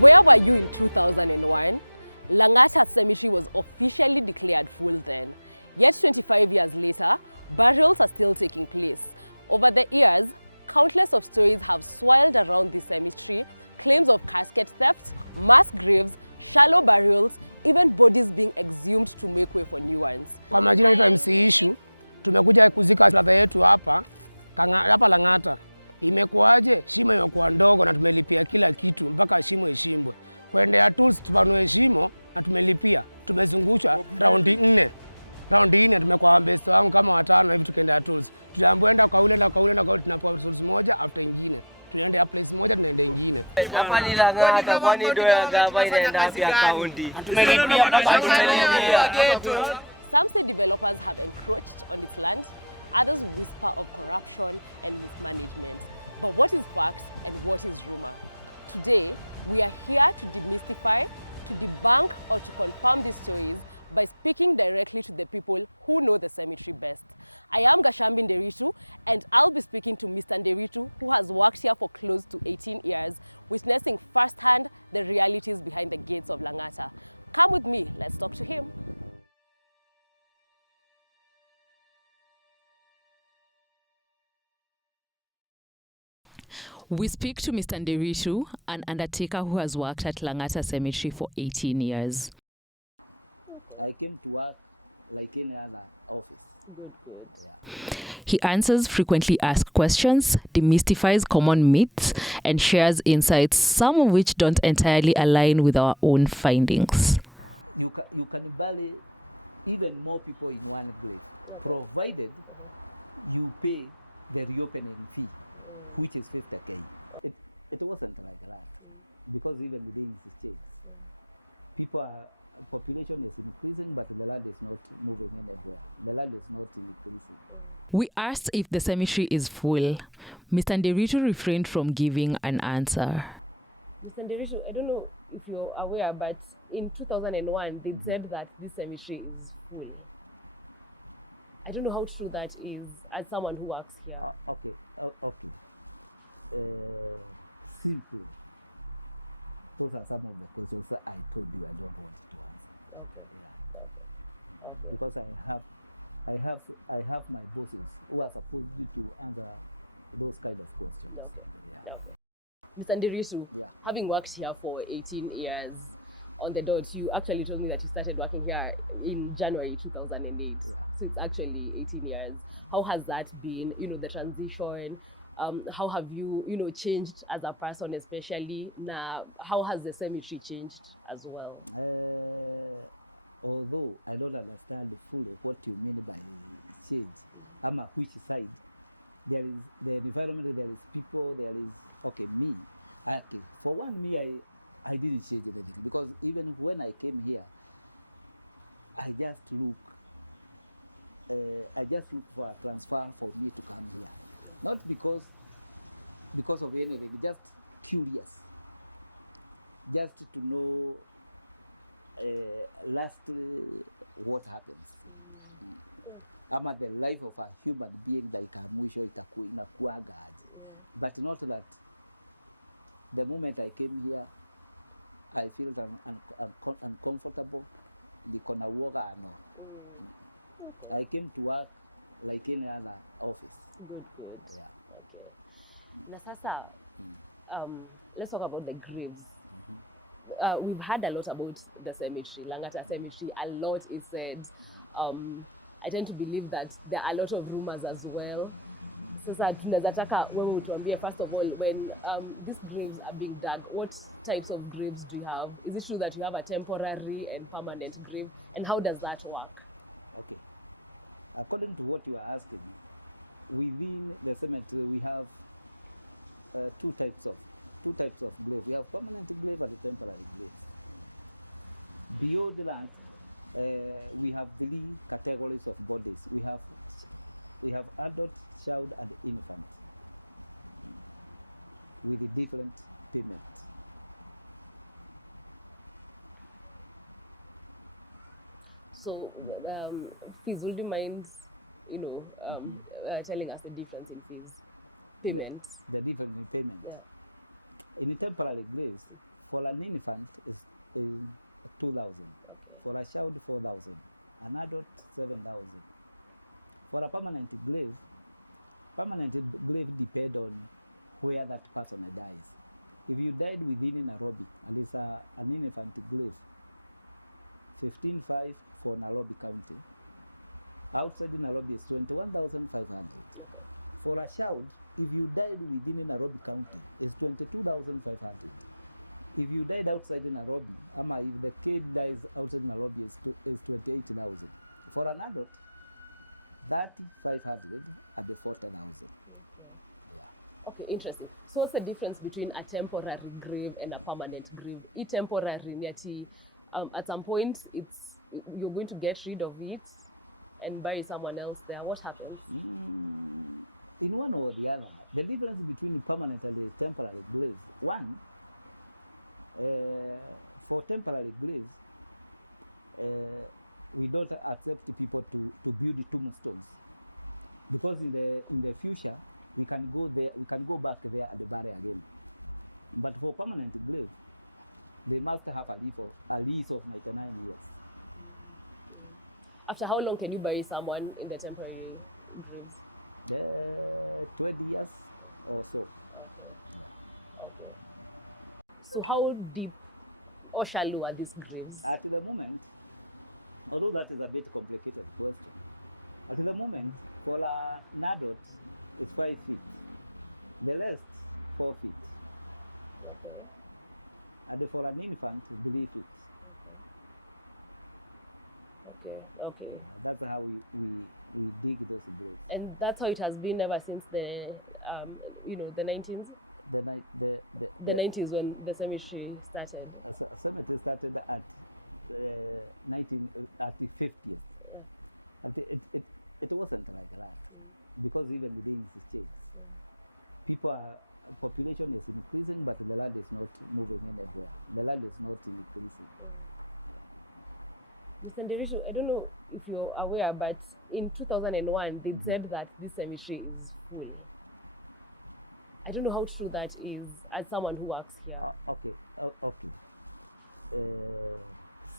Where were you in 2001? Langata Cemetery was officially declared full then. Yet 25 years later, burials are still taking place. Over the years, countless of stories have swirled around the cemetery, claims of casket theft, mass graves, shallow burials, even bodies being exhumed to make way for new ones. Kwa majina naitwa MC Issue, tumekuja kuzika brother yetu hapa Langata. Imekuaje? Shimo imekuwa ndogo na tumelipia kila kitu mpaka shimo ishimbwe. Kuendea tools tupanue shimo na tumelipia. Tumezungushwa raundi 4. Raundi 4 tumekuwa best wangu kama 5 hivi tukaendea tools. Tunaambiwa kwa ule tunapewa tools moja after nyingine. Tunaenda place moja tunaenda nyingine. Hapa ni Langata, kwani ndio ya gava inaenda wapi akaunti? Some say developers have encroached on its land. Others whisper of corruption and mismanagement. But what is fact and what is rumor? Today, we are here to demystify, to debunk or to confirm these stories by speaking directly to the people who know the cemetery best. I am Gachambi Nderitu, and I'll be speaking to Mr. Nderitu, who has worked here for close to 18 years, witnessing firsthand the realities behind the gates of Langata. Come with me, let's talk to him. We speak to Mr. Nderitu, an undertaker who has worked at Langata Cemetery for 18 years. I came to work like any other office. Good. Yeah. He answers frequently asked questions, demystifies common myths, and shares insights, some of which don't entirely align with our own findings. You can bury even more people in one grave, provided you pay the reopening fee, which is 50K. It wasn't like that, because even the things change. Population is increasing, but the land is not moving anywhere. The land is not increasing. We asked if the cemetery is full. Mr. Nderitu refrained from giving an answer. Mr. Nderitu, I don't know if you're aware, but in 2001, they said that this cemetery is full. I don't know how true that is as someone who works here. Okay. Simple. Those are some of the questions that I told you I don't want to answer. Okay. Yeah. Okay. Because I have my bosses who are supposed to answer those kind of questions. Okay. Yeah. Okay. Mr. Nderitu, yeah. Having worked here for 18 years on the dot, you actually told me that you started working here in January 2008. Yeah. So it's actually 18 years. How has that been? The transition. How have you, changed as a person, especially now? How has the cemetery changed as well? Although I don't understand fully what you mean by change, which side, there is the environment, there is people, there is, me. For one, I didn't change anything, because even when I came here, I just look for a transfer for me to come here. Not because of anything, just curious. Just to know lastly what happens. Ama the life of a human being like a mwisho inakuaga aje. But not that the moment I came here, I felt uncomfortable. Niko na uoga no. Okay. I came to work like any other office. Good. Yeah. Okay. Na sasa, let's talk about the graves. We've heard a lot about the cemetery, Langata Cemetery. A lot is said. I tend to believe that there are a lot of rumors as well. Sasa tunaweza taka wewe utuambie, first of all, when these graves are being dug, what types of graves do you have? Is it true that you have a temporary and permanent grave? And how does that work? Okay. According to what you are asking, within the cemetery we have two types of grave. We have permanent grave and temporary graves. Beyond that, we have 3 categories of bodies. We have adult, child, and infant, with a different payment. So, fees, would you mind, telling us the difference in fees, payment? The difference in payment. Yeah. In temporary graves, for an infant is 2,000. For a child, 4,000. An adult, 7,000. For a permanent grave depend on where that person dies. If you died within Nairobi, and it's an infant grave, 15,500 for Nairobi County. Outside Nairobi is 21,500. For a child, if you died within Nairobi County, it's 22,500. If you died outside Nairobi, if the kid dies outside Nairobi, is 28,000. For an adult, 30,500 at the 40,000. Yeah. Okay, interesting. So what's the difference between a temporary grave and a permanent grave? Temporary, at some point, you're going to get rid of it and bury someone else there. What happens? In one or the other, the difference between permanent and temporary graves. One, for temporary graves, we don't accept people to build tombstones, because in the future we can go there, we can go back there and bury again. But for permanent grave, they must have a lease of 99 years. After how long can you bury someone in the temporary graves? 20 years or so. Okay. Yeah. Okay. So how deep or shallow are these graves? At the moment, although that is a bit complicated question, at the moment, for an adult, it's 5 feet. The rest, 4 feet. Okay. And for an infant, 3 feet. Okay. That's how we dig those graves. And that's how it has been ever since the the 19s. The 90s when the cemetery started. Cemetery started at the 50s. And it wasn't like that, because even the things changed. Population is increasing, but the land is not moving anywhere. The land is not increasing. Mr. Nderitu, I don't know if you're aware, but in 2001, they said that this cemetery is full. I don't know how true that is, as someone who works here. Okay.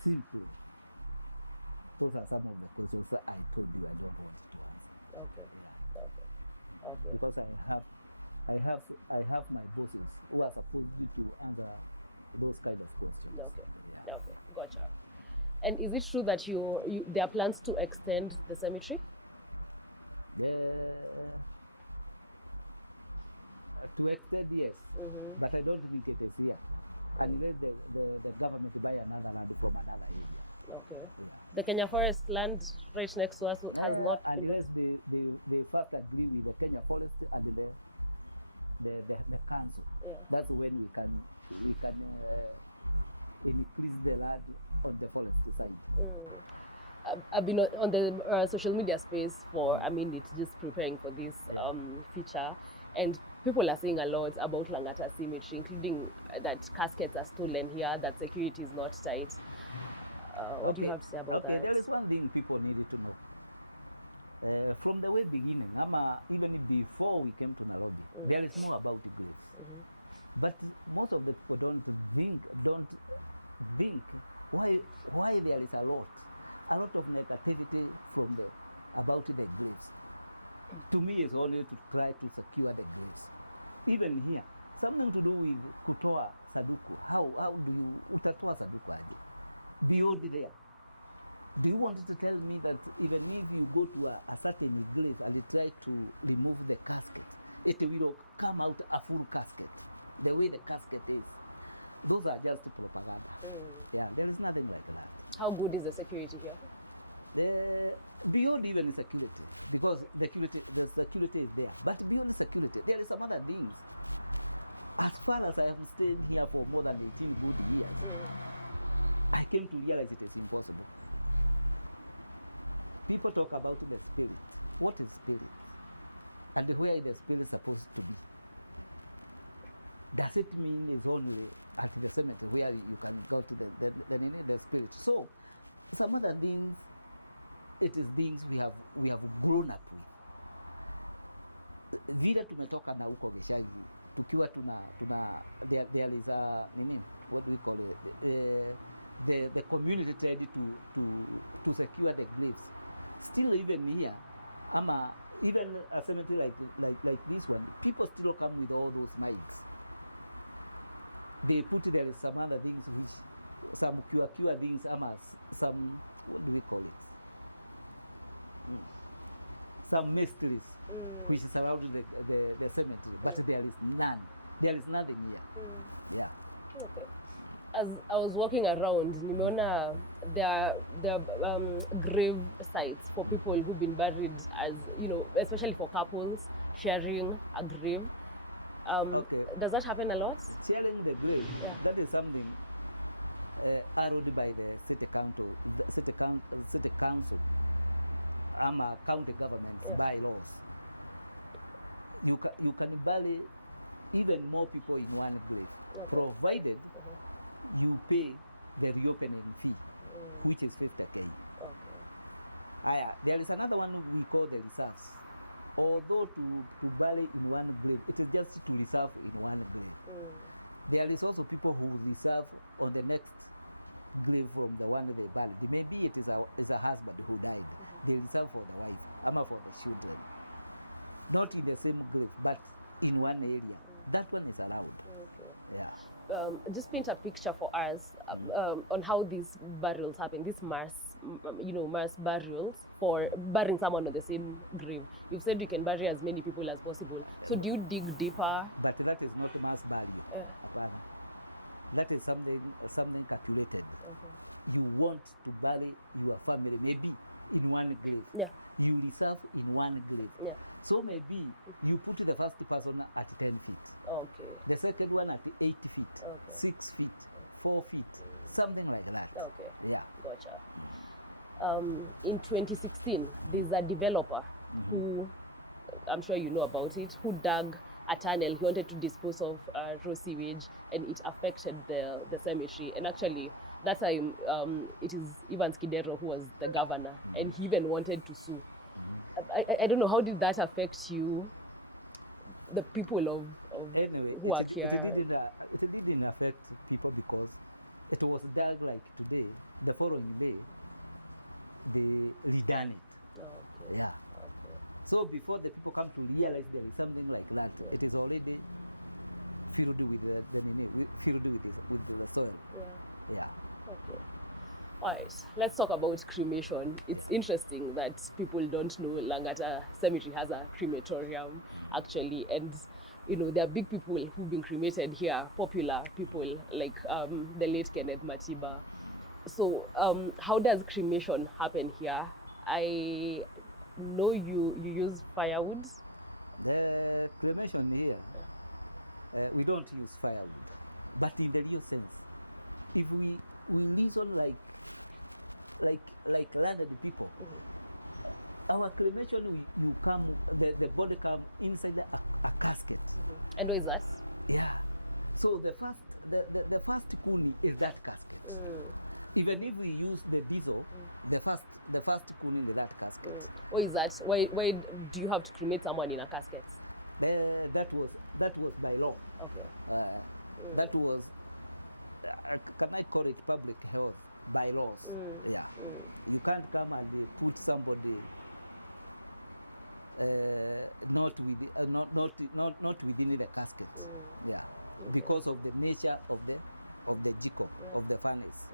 Simply, those are some of the questions that I told you I don't want to answer. Okay. Yeah. Okay. Because I have my bosses who are supposed to answer those kind of questions. Okay. Yeah. Okay. Gotcha. And is it true that there are plans to extend the cemetery? To extend, yes, but I don't think it is here, unless the government buy another land from another area. Okay. Yeah. The Kenya Forest land right next to us has not. Unless they first agree with the Kenya Forest and the council. Yeah. That's when we can increase the land on the forest side. I've been on the social media space for a minute, just preparing for this feature, and people are saying a lot about Langata Cemetery, including that caskets are stolen here, that security is not tight. What do you have to say about that? There is one thing people needed to know. From the very beginning, even before we came to Nairobi, there is more about the graves. But most of the people don't think why there is a lot of negativity about the graves. To me, it's only to try to secure the graves. Even here, something to do with kutoa saduku. How do you utatoa saduku aje? Beyond there. Do you want to tell me that even if you go to a certain grave and try to remove the casket, it will come out a full casket, the way the casket is? Those are just propaganda. Yeah, there is nothing like that. How good is the security here? Beyond even the security, because the security is there. But beyond the security, there is some other things. As far as I am staying here for more than 18 good years, I came to realize it is impossible. People talk about the spirit. What is spirit? And where is the spirit supposed to be? Does it mean it's only at the cemetery where you can go to the spirit? So, some other things, it is things we have grown up with. Vile tumetoka na huko Gachambi, tukiwa there is a nini, what do we call it, the community tried to secure the graves. Still even here, even a cemetery like this one, people still come with all those mics. They put there is some other things which, some cure things, some, what do we call it? Some mysteries which surround the cemetery, but there is none. There is nothing here. Yeah. Okay. As I was walking around, nimeona there are grave sites for people who've been buried, as you know, especially for couples sharing a grave. Okay. Does that happen a lot? Sharing the grave, Yeah. that is something allowed by the city council, county government's bylaws. You can bury even more people in one grave, provided you pay the reopening fee, which is 50K. There is another one we call the reserves. Although to bury in one grave, it is just to reserve in one grave. There is also people who reserve on the next grave from the one they buried. Maybe it is a husband who died. They reserve for the wife, for the children. Not in the same grave, but in one area. That one is allowed. Yeah. Just paint a picture for us on how these burials happen, these mass burials for burying someone on the same grave. You've said you can bury as many people as possible. So do you dig deeper? But that is not mass burial. Apana. That is something calculated. You want to bury your family maybe in one grave. Yeah. You reserve in one grave. Yeah. So maybe you put the first person at 10 feet. Okay. The second one at 8 feet, Okay. 6 feet, 4 feet, something like that. Okay. Yeah. Gotcha. In 2016, there's a developer who, I'm sure you know about it, who dug a tunnel. He wanted to dispose of raw sewage, and it affected the cemetery. And actually, that time, it is Ivan Skidero who was the governor, and he even wanted to sue. I don't know, how did that affect you, the people of Anyway, who are it didn't affect people because it was dug like today. The following day, they redone it. Yeah. So before the people come to realize there is something like that, it is already filled with with the soil. Yeah. All right, let's talk about cremation. It's interesting that people don't know Langata Cemetery has a crematorium, actually. And, you know, there are big people who've been cremated here, popular people like the late Kenneth Matiba. So how does cremation happen here? I know you use firewood. The cremation here, we don't use firewood. But in the real sense, if we listen like landed people, our cremation, the body come inside a casket. And what is that? Yeah. So the first kuni is that casket. Even if we use the diesel, the first kuni is that casket. What is that? Why do you have to cremate someone in a casket? That was by law. Okay. That was, can I call it public health bylaws? Yeah. You can't come and put somebody not within the casket. Yeah. Because of the nature of the jiko, of the furnace.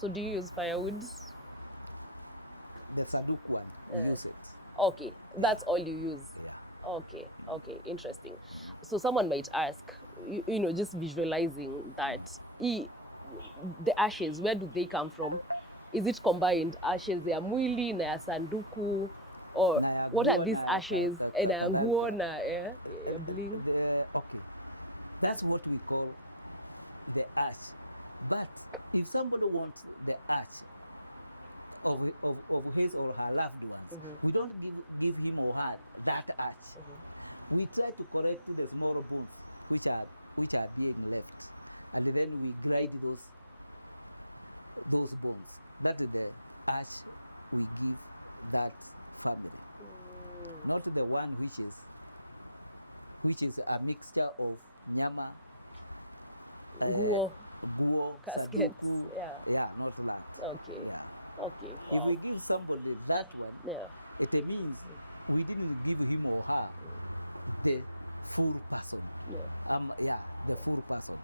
So do you use firewood? The Saduk one, we use it. Okay, that's all you use. Yeah. Okay, interesting. So someone might ask, you know, just visualizing that, the ashes, where do they come from? Is it combined ashes ya mwili na ya sanduku, or what are these ashes? Okay, that's what we call the ash. But if somebody wants the ash of his or her loved ones, we don't give him or her that ash. We try to correct the small bones which are being left, and then we grind those bones. That is the ash we give that family, not the one which is which is a mixture of nyama, Guo. guo, Caskets, saduku. yeah. Yeah, not that. Okay. Yeah. Okay. If we give somebody that one, Yeah. it means we didn't give him or her the full person. The full person.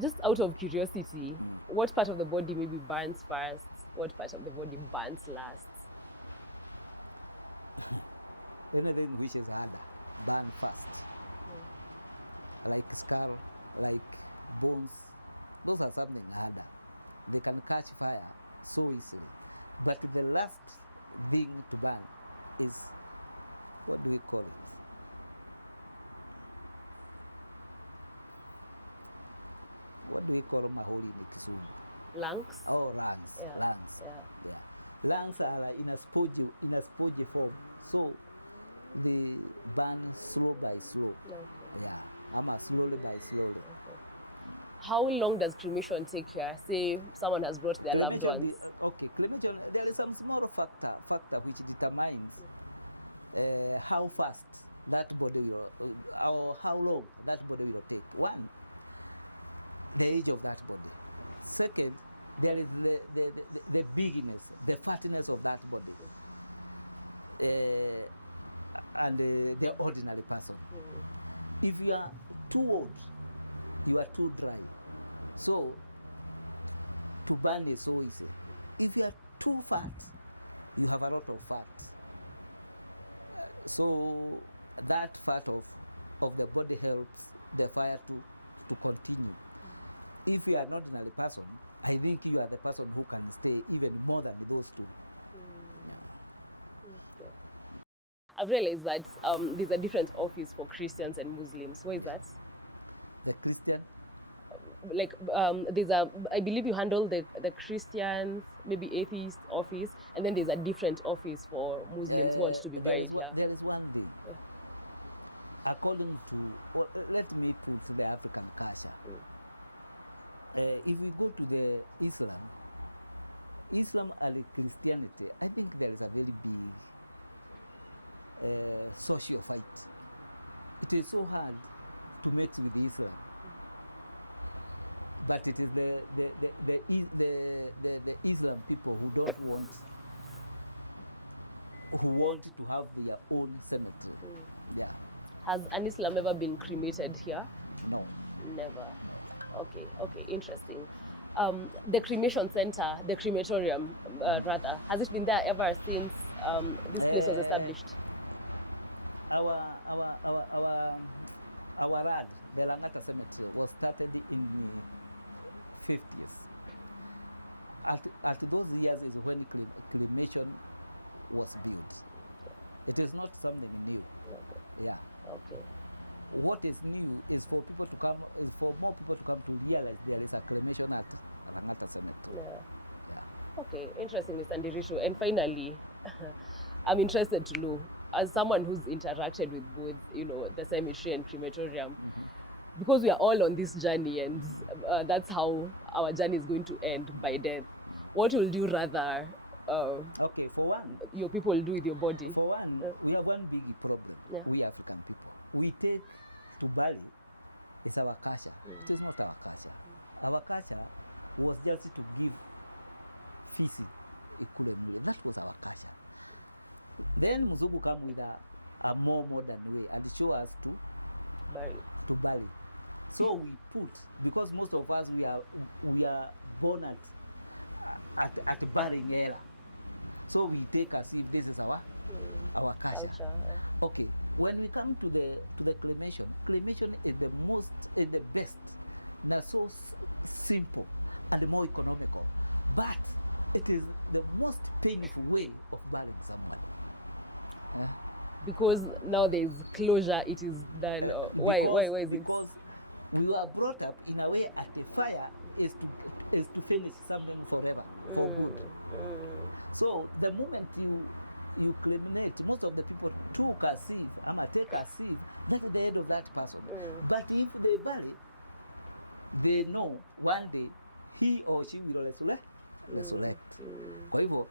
Just out of curiosity, what part of the body maybe burns first? What part of the body burns last? Anything which is harder, burn first. Like skull, like bones, those are something harder. They can catch fire so easily. But the last thing to burn is, what do we call it? What do we call maholi in Kisumu? Lungs? Oh, lungs. Yeah. Lungs. Yeah. Yeah. Lungs are like in a spongy form. So they burn slow by slow. Yeah. Slowly by slowly. How long does cremation take here? Say someone has brought their loved ones. Cremation, there is some small factor which determines how fast that body will, or how long that body will take. One, the age of that body. Second, there is the bigness, the fatness of that body. And the ordinary person. If you are too old, you are too dry. So, to burn is so easy. If you are too fat, you have a lot of fat. So, that fat of the body helps the fire to continue. If you are an ordinary person, I think you are the person who can stay even more than those two. Yeah. I've realized that there's a different office for Christians and Muslims. What is that? The Christian? Like, I believe you handle the Christian, maybe atheist office, and then there's a different office for Muslims who want to be buried here. There is one thing. According to, let me put the African culture. If we go to the Islam and Christianity, I think there is a very big social fight. It is so hard to mix with Islam, but it is the Islam people who want to have their own cemetery. Yeah. Has an Islam ever been cremated here? No. Never. No. Okay, interesting. The cremation center, the crematorium, rather, has it been there ever since this place was established? Our rad, the Langata Cemetery, was started in the 50s. At those years is when cremation was built. It is not something new. Yeah. Okay. What is new is for more people to come to realize there is a cremation at Langata Cemetery. Yeah. Okay, interesting, Mr. Nderitu. And finally, I'm interested to know, as someone who's interacted with both, the cemetery and crematorium, because we are all on this journey, and that's how our journey is going to end by death. What would you rather? Okay, for one, your people do with your body. For one, we have one big problem. Yeah. We African people, we take to bury is our culture. It is not our culture. Our culture was just to give fisi ikule mule. That was our culture. Then Muzungu come with a more modern way and show us to bury. So we put, because most of us we are born at burying era. So we take as if this is our culture. Okay, when we come to the cremation is the best, now so simple and more economical, but it is the most painful way of burying someone. Because now there is closure, it is done. Why is because we were brought up in a way at a fire is to finish something forever, for good. So the moment you cremate, most of the people take a sieve, that is the end of that person. But if they bury, they know one day he or she will resurrect. Kwa hivyo,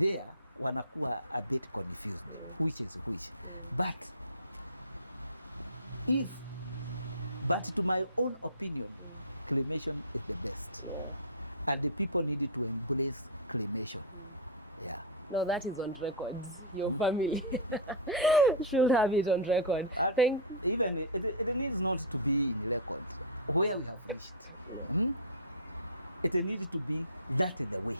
there wanakuwa a bit confused, which is which. But But to my own opinion, cremation is the best. And the people needed to embrace cremation. Yeah. No, that is on record. Your family should have it on record. Even it needs not to be in record. Where we have reached, it needs to be that in the way.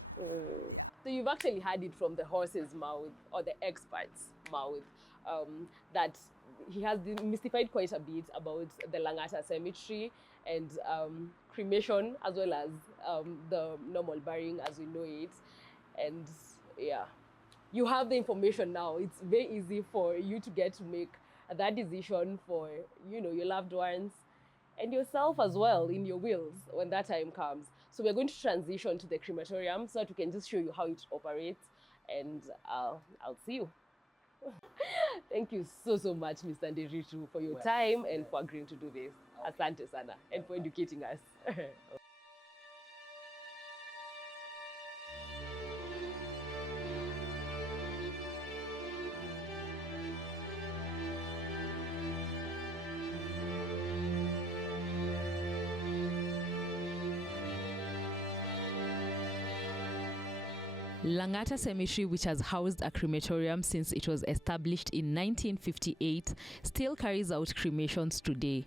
Yeah. So you've actually heard it from the horse's mouth or the expert's mouth that he has demystified quite a bit about the Langata cemetery and cremation, as well as the normal burying as we know it. And yeah, you have the information now. It's very easy for you to get to make that decision for, you know, your loved ones and yourself as well in your wills when that time comes. So we're going to transition to the crematorium so that we can just show you how it operates, and I'll see you. Thank you so much, Mr. Nderitu, for your time and for agreeing to do this. Asante sana, and for educating us. Langata Cemetery, which has housed a crematorium since it was established in 1958, still carries out cremations today.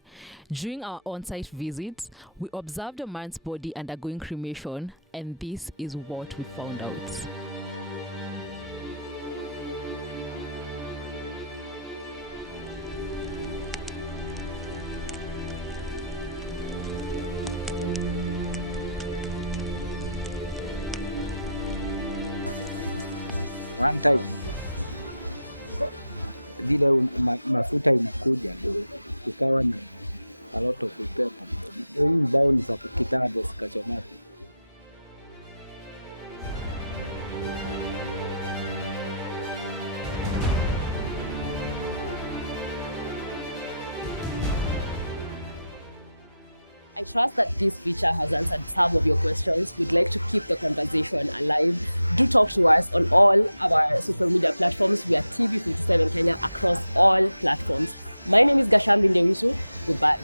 During our on-site visits, we observed a man's body undergoing cremation, and this is what we found out. One time vile mafuta inakuja kukawa na a lot of upepo. Hii mbao ni za kitambo zikachomeka. I trust that this feature has answered some of your questions. We'd like to keep the conversation alive. Do talk to us on all our social media platforms. We are TV57 Kenya across all platforms. My name is Gachambi Nderitu. Goodbye.